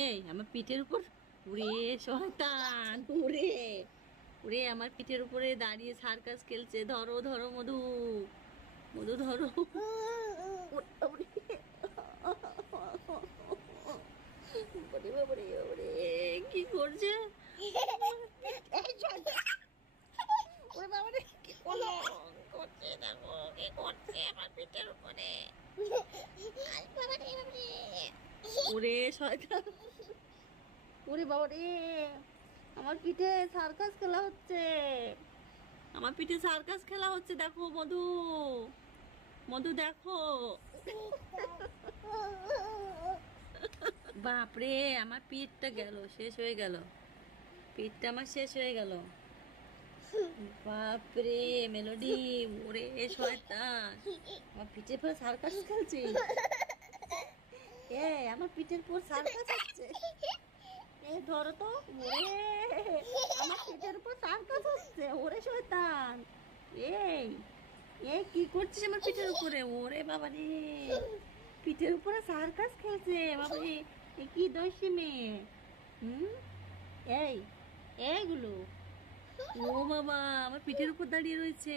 এই আমার পিঠের উপর উড়ে শয়তান উড়ে উড়ে আমার পিঠের উপরে দাঁড়িয়ে সার্কাস খেলছে। ধরো ধরো মধু, মধু ধরো। কি করছে? করছে দেখো কি করছে আমার পিঠের উপরে। ওরে শয়তান, ওরে বাবা রে, আমার পিঠে সার্কাস খেলা হচ্ছে, আমার পিঠে সার্কাস খেলা হচ্ছে। দেখো মধু, মধু দেখো। বাপরে আমার পিঠটা গেল, শেষ হয়ে গেল, পিঠটা আমার শেষ হয়ে গেল। বাপরে মেলোডি, ওরে শয়তান আমার পিঠের পর সার্কাস খেলছে। এ আমার পিঠের পর সার্কাস হচ্ছে। এ ধরো তো, ওরে আমার পিঠের উপর সার্কাস হচ্ছে। ওরে শয়তান, এই এই কি করছিস আমার পিঠের উপরে? ওরে বাবা রে, পিঠের উপরে সার্কাস খেলছে। বাবারে এ কি দোষী মেয়ে। এই এইগুলো, ও বাবা আমার পিঠের উপর দাঁড়িয়ে রয়েছে।